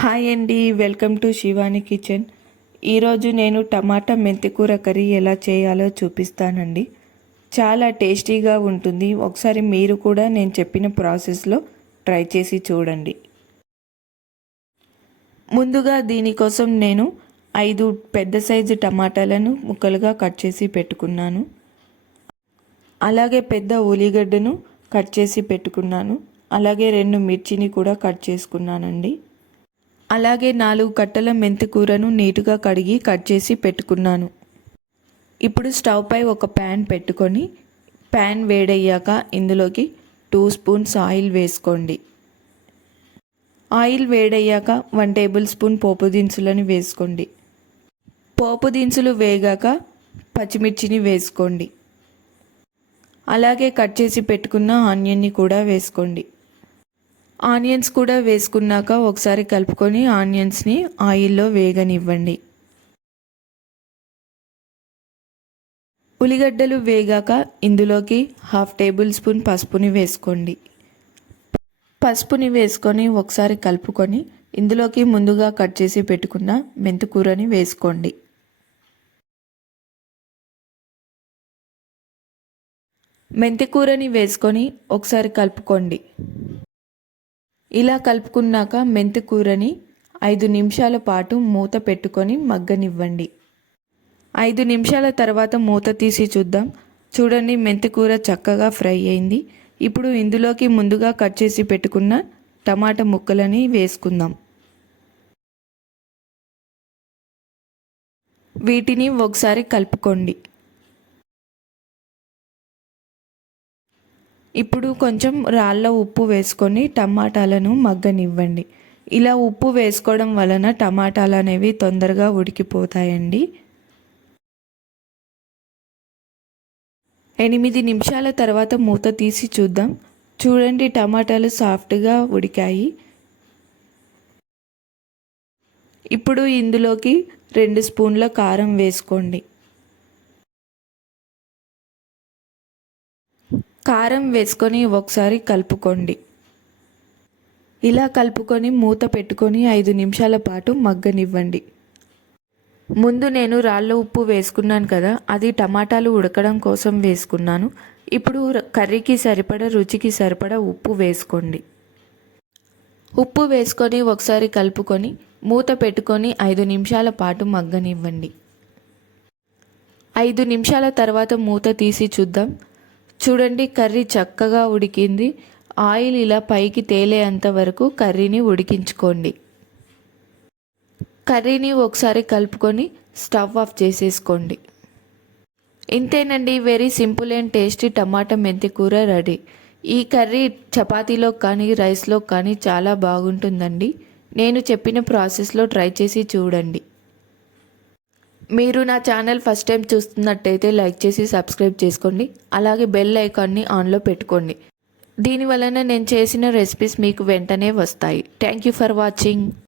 Hi అండి, welcome to Shivani kitchen. ఈరోజు నేను టమాటా మెంతికూర కర్రీ ఎలా చేయాలో చూపిస్తానండి. చాలా టేస్టీగా ఉంటుంది. ఒకసారి మీరు కూడా నేను చెప్పిన ప్రాసెస్లో ట్రై చేసి చూడండి. ముందుగా దీనికోసం నేను 5 పెద్ద సైజు టమాటాలను ముక్కలుగా కట్ చేసి పెట్టుకున్నాను. అలాగే పెద్ద ఉల్లిగడ్డను కట్ చేసి పెట్టుకున్నాను. అలాగే 2 మిర్చిని కూడా కట్ చేసుకున్నానండి. అలాగే 4 కట్టల మెంతి కూరను నీటుగా కడిగి కట్ చేసి పెట్టుకున్నాను. ఇప్పుడు స్టవ్ పై ఒక ప్యాన్ పెట్టుకొని ప్యాన్ వేడయ్యాక ఇందులోకి 2 స్పూన్స్ ఆయిల్ వేసుకోండి. ఆయిల్ వేడయ్యాక 1 టేబుల్ స్పూన్ పోపు దినుసులను వేసుకోండి. పోపు దినుసులు వేగాక పచ్చిమిర్చిని వేసుకోండి. అలాగే కట్ చేసి పెట్టుకున్న ఆనియన్ని కూడా వేసుకోండి. ఆనియన్స్ కూడా వేసుకున్నాక ఒకసారి కలుపుకొని ఆనియన్స్ని ఆయిల్లో వేగనివ్వండి. ఉల్లిగడ్డలు వేగాక ఇందులోకి 1/2 టేబుల్ స్పూన్ పసుపుని వేసుకోండి. పసుపుని వేసుకొని ఒకసారి కలుపుకొని ఇందులోకి ముందుగా కట్ చేసి పెట్టుకున్న మెంతికూరని వేసుకోండి. మెంతికూరని వేసుకొని ఒకసారి కలుపుకోండి. ఇలా కలుపుకున్నాక మెంతి కూరని 5 నిమిషాల పాటు మూత పెట్టుకొని మగ్గనివ్వండి. 5 నిమిషాల తర్వాత మూత తీసి చూద్దాం. చూడండి, మెంతి కూర చక్కగా ఫ్రై అయింది. ఇప్పుడు ఇందులోకి ముందుగా కట్ చేసి పెట్టుకున్న టమాటా ముక్కలని వేసుకుందాం. వీటిని ఒకసారి కలుపుకోండి. ఇప్పుడు కొంచెం రాళ్ళ ఉప్పు వేసుకొని టమాటాలను మగ్గనివ్వండి. ఇలా ఉప్పు వేసుకోవడం వలన టమాటాలు అనేవి తొందరగా ఉడికిపోతాయండి. 8 నిమిషాల తర్వాత మూత తీసి చూద్దాం. చూడండి, టమాటాలు సాఫ్ట్గా ఉడికాయి. ఇప్పుడు ఇందులోకి 2 స్పూన్ల కారం వేసుకోండి. కారం వేసుకొని ఒకసారి కలుపుకోండి. ఇలా కలుపుకొని మూత పెట్టుకొని 5 నిమిషాల పాటు మగ్గనివ్వండి. ముందు నేను రాళ్ళ ఉప్పు వేసుకున్నాను కదా, అది టమాటాలు ఉడకడం కోసం వేసుకున్నాను. ఇప్పుడు కర్రీకి సరిపడా రుచికి సరిపడా ఉప్పు వేసుకోండి. ఉప్పు వేసుకొని ఒకసారి కలుపుకొని మూత పెట్టుకొని 5 నిమిషాల పాటు మగ్గనివ్వండి. 5 నిమిషాల తర్వాత మూత తీసి చూద్దాం. చూడండి, కర్రీ చక్కగా ఉడికింది. ఆయిల్ ఇలా పైకి తేలేంత వరకు కర్రీని ఉడికించుకోండి. కర్రీని ఒకసారి కలుపుకొని స్టవ్ ఆఫ్ చేసేసుకోండి. ఇంతేనండి, వెరీ సింపుల్ అండ్ టేస్టీ టమాటా మెంతి కూర రెడీ. ఈ కర్రీ చపాతీలో కానీ రైస్లో కానీ చాలా బాగుంటుందండి. నేను చెప్పిన ప్రాసెస్లో ట్రై చేసి చూడండి. మీరు నా ఛానల్ ఫస్ట్ టైం చూస్తున్నట్టయితే లైక్ చేసి సబ్స్క్రైబ్ చేసుకోండి. అలాగే బెల్ ఐకాన్ని ఆన్లో పెట్టుకోండి. దీని వలన నేను చేసిన రెసిపీస్ మీకు వెంటనే వస్తాయి. Thank you for watching.